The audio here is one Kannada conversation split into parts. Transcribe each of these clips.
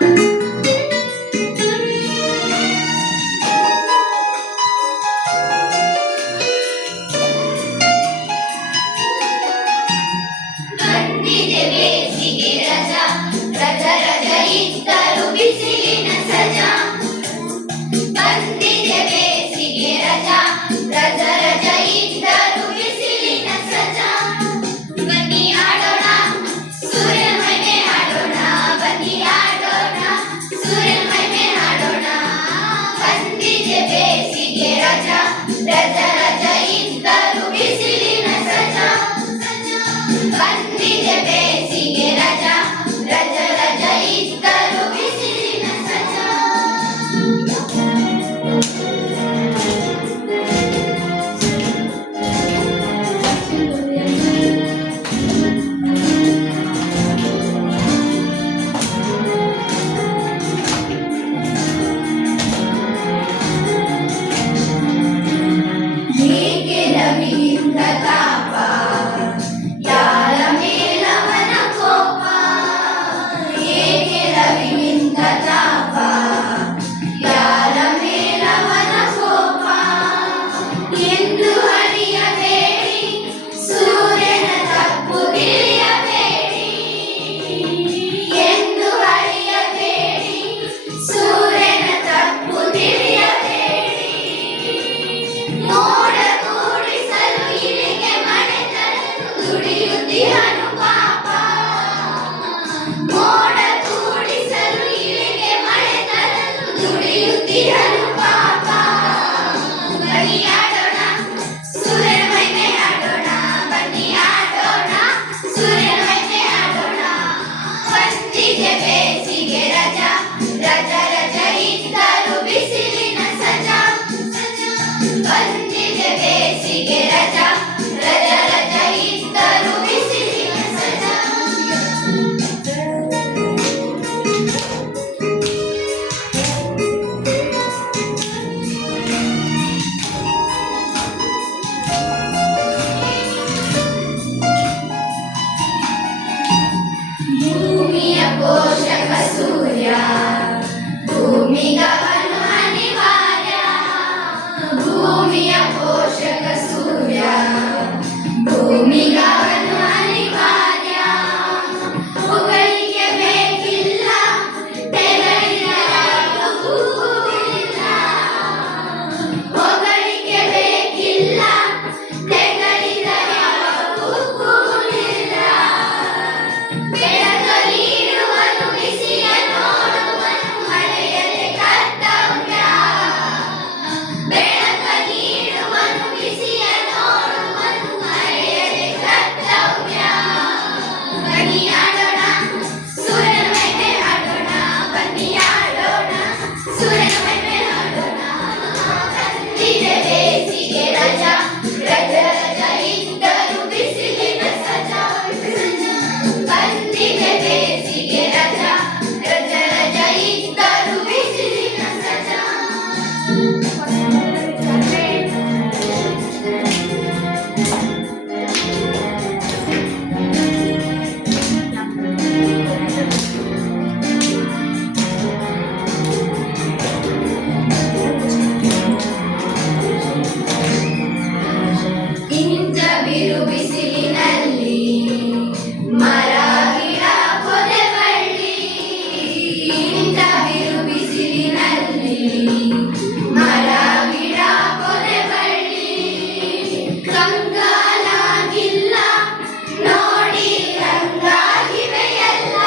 ಬಂದಿದೆ ಬೇಸಿಗೆ ರಜಾ, ರಜ ರಜ ಇದ್ದರು ಬಿಸಿಲಿನ ಸಜಾ. ಬಂದಿದೆ ಬೇಸಿಗೆ ರಜಾ, ರಜ ರಜ ಇದ್ದರು ಬಿಸಿಲಿನ ಸಜಾ. ಬನ್ನಿ ಆಡೋಣ ಸೂರ್ಯನ ಮಹಿಮೆ ಹಾಡೋಣ, ಬನ್ನಿ ಆಡೋಣ ಸೂರ್ಯನ ಮಹಿಮೆ ಹಾಡೋಣ. ಬಂದಿದೆ ಬೇಸಿಗೆ ರಜಾ, ರಜ ರಜ ಇದ್ದರು ಬಿಸಿಲಿನ ಸಜಾ. ಬಂದಿದೆ ಬೇಸಿಗೆ ರಜಾ, ರಜ ರಜ ಇದ್ದರು ಬಿಸಿಲಿನ ಸಜಾ. ಏಕೆ ರವಿಯಿಂದ ತಾಪ, ಯಾರ ಮೇಲವನ ಕೋಪ. ಏಕೆ ರವಿಯಿಂದ ತಾಪ, ಯಾರ ಮೇಲವನ ಕೋಪ. ಎಂದು ಅರಿಯಬೇಡಿ ಸೂರ್ಯನ ತಪ್ಪು ತಿಳಿಯಬೇಡಿ. ಎಂದು ಅರಿಯಬೇಡಿ ಸೂರ್ಯನ ತಪ್ಪು ತಿಳಿಯಬೇಡಿ. ಮೋಡ ಕೂಡಿಸಲು ಇಲ್ಲಿಗೆ ಮಳೆ ತರಲು ದುಡಿಯುತ್ತಿಹನು ಪಾಪ. ಮೋಡ ಕೂಡಿಸಲು ಇಲ್ಲಿಗೆ ಮಳೆ ತರಲು ದುಡಿಯುತ್ತಿಹನು ಪಾಪ. ಬನ್ನಿ ಆಡೋಣ ಸೂರ್ಯನ ಮಹಿಮೆ ಹಾಡೋಣ, ಬನ್ನಿ ಆಡೋಣ ಸೂರ್ಯನ ಮಹಿಮೆ ಹಾಡೋಣ. ಬಂದಿದೆ ಬೇಸಿಗೆ ರಜಾ, ರಜ ರಜ ಇದ್ದರು ಬಿಸಿಲಿನ ಸಜಾ. ಬಂದಿದೆ ಬೇಸಿಗೆ ರಜಾ, ರಜ ರಜ ಇದ್ದರು ಬಿಸಿಲಿನ ಸಜಾ. ಭೂಮಿಯ ಪೋಷಕ ಸೂರ್ಯ, ಭೂಮಿಗವನು ಅನಿವಾರ್ಯ. ಭೂಮಿಯ ಪೋಷಕ ಸೂರ್ಯ, ಭೂಮಿಗವನು ಅನಿವಾರ್ಯ. ಹೊಗಳಿಗೆ ಬೇಕಿಲ್ಲ, ತೆಗಳಿದರಾಗುವುದಿಲ್ಲ. ಹೊಗಳಿಗೆ ಬೇಕಿಲ್ಲ, ತೆಗಳಿದರಾಗುವುದಿಲ್ಲ. ಬೆಳಕ ನೀಡುವನು, ಬಿಸಿಯ ನೋಡುವನು, ಮಳೆಯಲ್ಲಿ ಕರ್ತವ್ಯ. ಬೆಳಕ ನೀಡುವನು, ಬಿಸಿಯ ನೋಡುವನು, ಮಳೆಯಲ್ಲಿ ಕರ್ತವ್ಯ. ಬನ್ನಿ ಆಡೋಣ ಸೂರ್ಯನ ಮಹಿಮೆ ಹಾಡೋಣ, ಬನ್ನಿ ಆಡೋಣ ಸೂರ್ಯನ ಮಹಿಮೆ ಹಾಡೋಣ. ಬಂದಿದೆ ಬೇಸಿಗೆ ರಜಾ, ರಜ ರಜ ಇದ್ದರು ಬಿಸಿಲಿನ ಸಜಾ. ಬಂದಿದೆ ಬೇಸಿಗೆ ರಜಾ, ರಜ ರಜ ಇದ್ದರು ಬಿಸಿಲಿನ ಸಜಾ. ಇಂಥ ಬಿರು ಬಿಸಿಲಿನಲ್ಲಿ ಮರ ಗಿಡ ಪೊದೆ ಬಳ್ಳಿ. ಇಂಥ ಬಿರು ಬಿಸಿಲಿನಲ್ಲಿ ಮರ ಗಿಡ ಪೊದೆ ಬಳ್ಳಿ. ಕಂಗಾಲಾಗಿಲ್ಲ ನೋಡಿ ರಂಗಾಗಿವೆ ಎಲ್ಲ.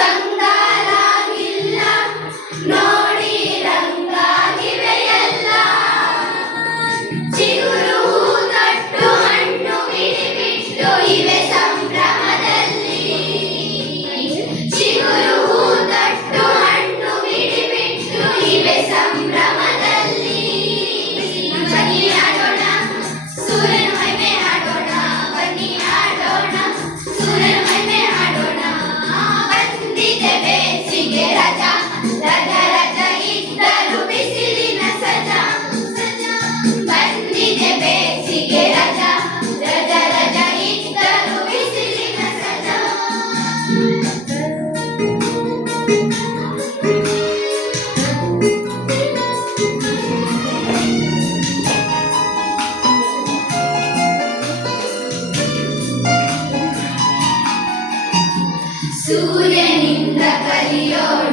ಕಂಗಾಲಾಗಿಲ್ಲ ನೋಡಿ ರಂಗಾಗಿವೆ ಎಲ್ಲ. ಚಿಗುರು ಹೂದಟ್ಟು ಹಣ್ಣು ಬಿಡಿಬಿಟ್ಟು ಇವೆ ಸಂಭ್ರಮದಲ್ಲಿ. ಚಿಗುರು ಹೂದಟ್ಟು ಹಣ್ಣು ಬಿಡಿಬಿಟ್ಟು ಇವೆ ಸಂಭ್ರಮದಲ್ಲಿ. ಬನ್ನಿ ಆಡೋಣ ಸೂರ್ಯನ ಮಹಿಮೆ ಹಾಡೋಣ, ಬನ್ನಿ ಆಡೋಣ ಸೂರ್ಯನ ಮಹಿಮೆ ಹಾಡೋಣ. ಬಂದಿದೆ ಬೇಸಿಗೆ ರಜಾ, ರಜ ರಜ ಇದ್ದರು ಬಿಸಿಲಿನ ಸಜಾ. ಬಂದಿದೆ ಬೇಸಿಗೆ ರಜಾ, ರಜ ರಜ ಇದ್ದರು ಬಿಸಿಲಿನ ಸಜಾ. ಸೂರ್ಯನಿಂದ ಕಲಿಯೋಣ